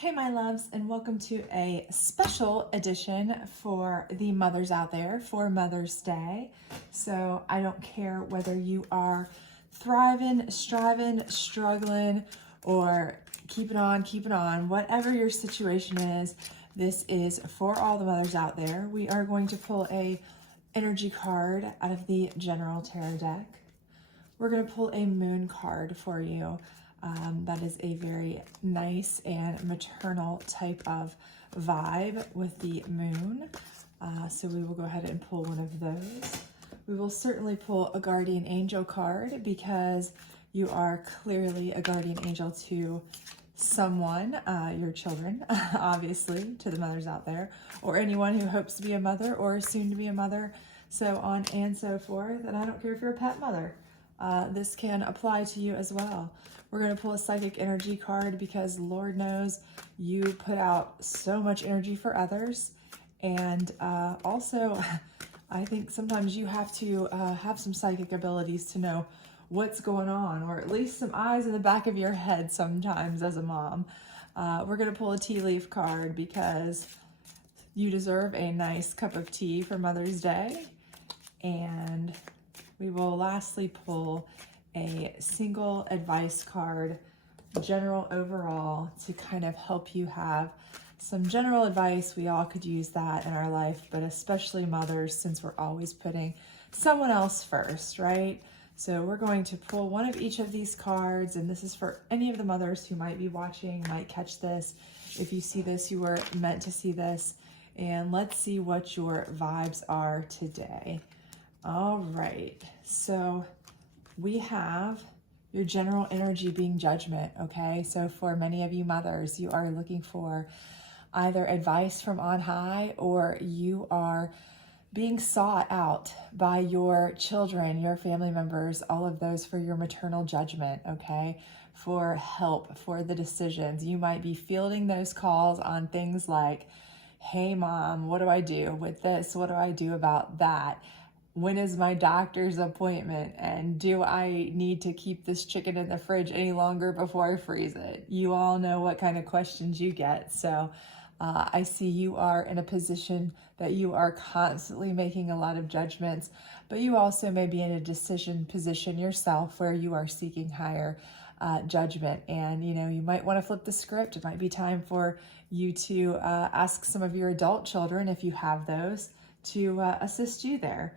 Hey, my loves, and welcome to a special edition for the mothers out there for Mother's Day. So, I don't care whether you are thriving, striving, struggling, or keeping on, whatever your situation is, this is for all the mothers out there. We are going to pull a energy card out of the General Tarot deck. We're going to pull a moon card for you. That is a very nice and maternal type of vibe with the moon. So we will go ahead and pull one of those. We will certainly pull a guardian angel card because you are clearly a guardian angel to someone, your children, obviously, to the mothers out there, or anyone who hopes to be a mother or soon to be a mother, so on and so forth. And I don't care if you're a pet mother. This can apply to you as well. We're going to pull a psychic energy card because Lord knows you put out so much energy for others. And also, I think sometimes you have to have some psychic abilities to know what's going on, or at least some eyes in the back of your head sometimes as a mom. We're going to pull a tea leaf card because you deserve a nice cup of tea for Mother's Day. And we will lastly pull a single advice card, general overall, to kind of help you have some general advice. We all could use that in our life, but especially mothers, since we're always putting someone else first, right? So we're going to pull one of each of these cards, and this is for any of the mothers who might be watching, might catch this. If you see this, you were meant to see this. And let's see what your vibes are today. All right, so we have your general energy being judgment, okay? So for many of you mothers, you are looking for either advice from on high, or you are being sought out by your children, your family members, all of those for your maternal judgment, okay? For help, for the decisions. You might be fielding those calls on things like, hey mom, what do I do with this? What do I do about that? When is my doctor's appointment? And do I need to keep this chicken in the fridge any longer before I freeze it? You all know what kind of questions you get. So I see you are in a position that you are constantly making a lot of judgments, but you also may be in a decision position yourself where you are seeking higher judgment. And, you know, you might want to flip the script. It might be time for you to ask some of your adult children, if you have those, to assist you there.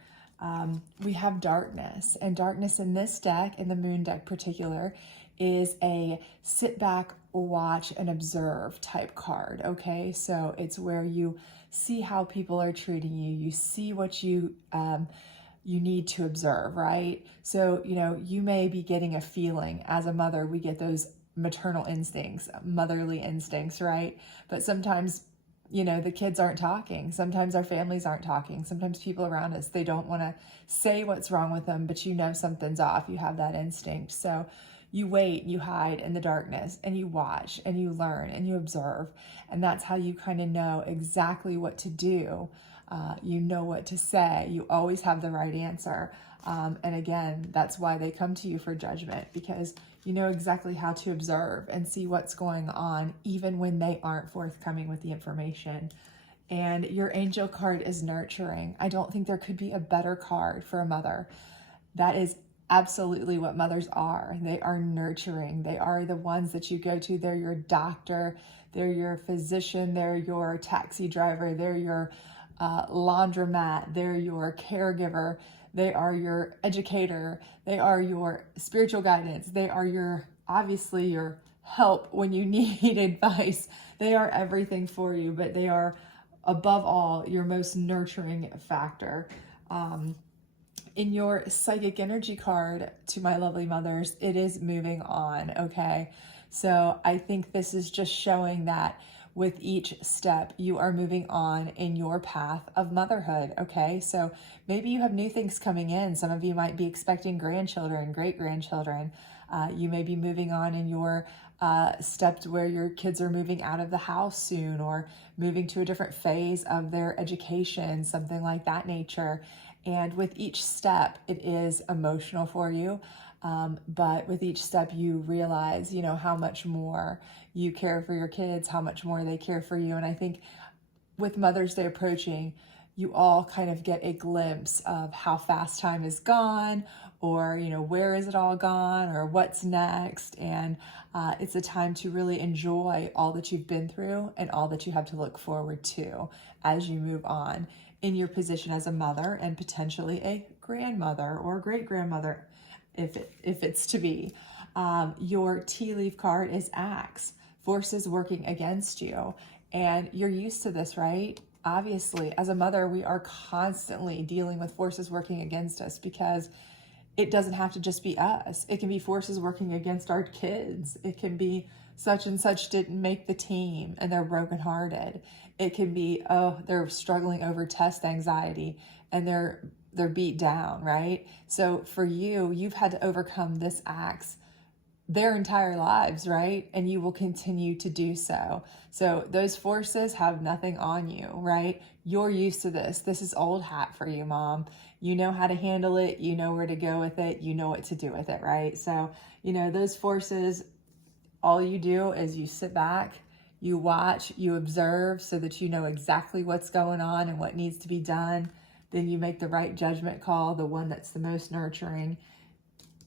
We have darkness, and darkness in this deck, in the moon deck particular, is a sit back, watch, and observe type card, okay? So it's where you see how people are treating you, you see what you need to observe, right? So, you know, you may be getting a feeling. As a mother, we get those maternal instincts, motherly instincts, right? But sometimes, you know, the kids aren't talking. Sometimes our families aren't talking. Sometimes people around us, they don't want to say what's wrong with them, but you know something's off. You have that instinct. So you wait, you hide in the darkness, and you watch, and you learn, and you observe. And that's how you kind of know exactly what to do. You know what to say. You always have the right answer. And again, that's why they come to you for judgment, because you know exactly how to observe and see what's going on, even when they aren't forthcoming with the information. And your angel card is nurturing. I don't think there could be a better card for a mother. That is absolutely what mothers are. They are nurturing. They are the ones that you go to. They're your doctor. They're your physician. They're your taxi driver. They're your laundromat. They're your caregiver. They are your educator. They are your spiritual guidance. They are your, obviously, your help when you need advice. They are everything for you, but they are, above all, your most nurturing factor. In your psychic energy card, to my lovely mothers, it is moving on, okay? So I think this is just showing that with each step, you are moving on in your path of motherhood, okay? So maybe you have new things coming in. Some of you might be expecting grandchildren, great-grandchildren. You may be moving on in your steps where your kids are moving out of the house soon, or moving to a different phase of their education, something like that nature. And with each step, it is emotional for you. But with each step, you realize, how much more you care for your kids, how much more they care for you. And I think with Mother's Day approaching, you all kind of get a glimpse of how fast time is gone, or, where is it all gone, or what's next. And it's a time to really enjoy all that you've been through and all that you have to look forward to as you move on in your position as a mother and potentially a grandmother or great-grandmother, if it's to be. Your tea leaf card is Axe, forces working against you. And you're used to this, right? Obviously, as a mother, we are constantly dealing with forces working against us, because it doesn't have to just be us. It can be forces working against our kids. It can be such and such didn't make the team and they're brokenhearted. It can be, they're struggling over test anxiety and they're beat down, right? So for you, you've had to overcome this Axe their entire lives, right? And you will continue to do so. So those forces have nothing on you, right? You're used to this. This is old hat for you, Mom. You know how to handle it. You know where to go with it. You know what to do with it, right? So, those forces, all you do is you sit back, you watch, you observe so that you know exactly what's going on and what needs to be done. Then you make the right judgment call, the one that's the most nurturing.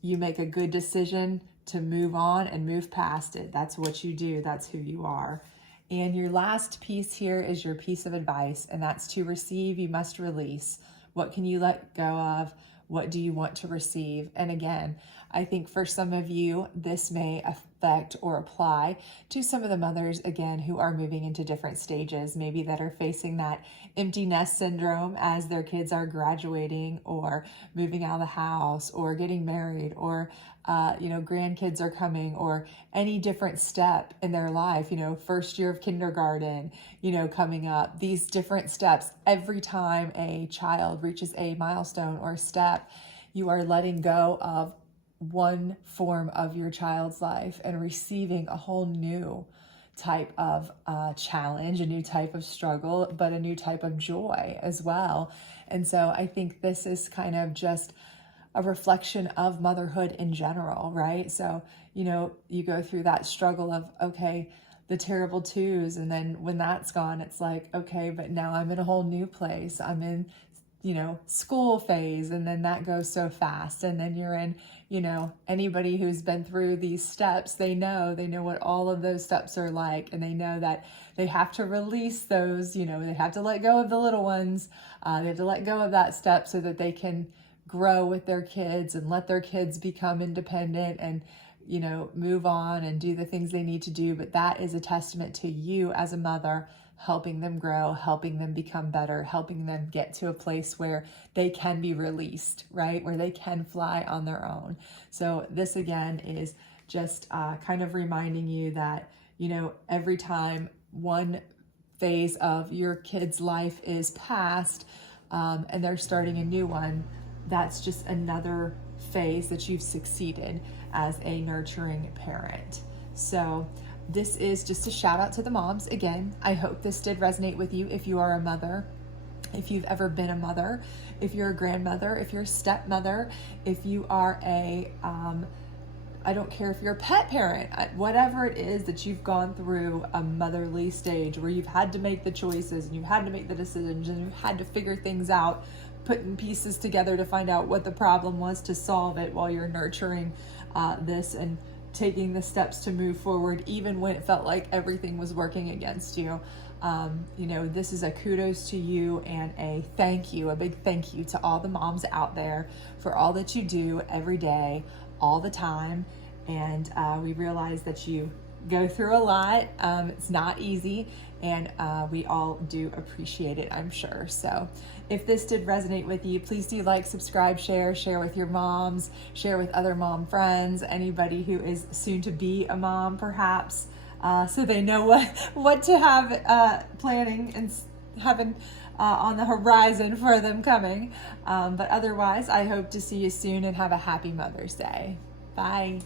You make a good decision to move on and move past it. That's what you do. That's who you are. And your last piece here is your piece of advice, and that's to receive, you must release. What can you let go of? What do you want to receive? And again, I think for some of you, this may affect or apply to some of the mothers, again, who are moving into different stages, maybe that are facing that empty nest syndrome as their kids are graduating or moving out of the house or getting married, or grandkids are coming, or any different step in their life, first year of kindergarten, coming up, these different steps. Every time a child reaches a milestone or step, you are letting go of one form of your child's life and receiving a whole new type of challenge, a new type of struggle, but a new type of joy as well. And so I think this is kind of just a reflection of motherhood in general, right? So, you go through that struggle of, okay, the terrible twos. And then when that's gone, it's like, okay, but now I'm in a whole new place. I'm in, school phase. And then that goes so fast. And then you're in, anybody who's been through these steps, they know what all of those steps are like. And they know that they have to release those, they have to let go of the little ones. They have to let go of that step so that they can grow with their kids and let their kids become independent and, move on and do the things they need to do. But that is a testament to you as a mother, helping them grow, helping them become better, helping them get to a place where they can be released, right? Where they can fly on their own. So this again is just kind of reminding you that, every time one phase of your kid's life is past and they're starting a new one, that's just another phase that you've succeeded as a nurturing parent. So this is just a shout out to the moms. Again, I hope this did resonate with you if you are a mother, if you've ever been a mother, if you're a grandmother, if you're a stepmother, if you are I don't care if you're a pet parent, whatever it is that you've gone through a motherly stage where you've had to make the choices and you've had to make the decisions and you've had to figure things out, putting pieces together to find out what the problem was to solve it while you're nurturing this and taking the steps to move forward, even when it felt like everything was working against you. This is a kudos to you and a thank you, a big thank you to all the moms out there for all that you do every day, all the time. And we realize that you go through a lot. It's not easy, and we all do appreciate it, I'm sure. So if this did resonate with you, please do like, subscribe, share with your moms, share with other mom friends, anybody who is soon to be a mom perhaps, so they know what to have planning and having on the horizon for them coming. But otherwise, I hope to see you soon and have a happy Mother's Day. Bye.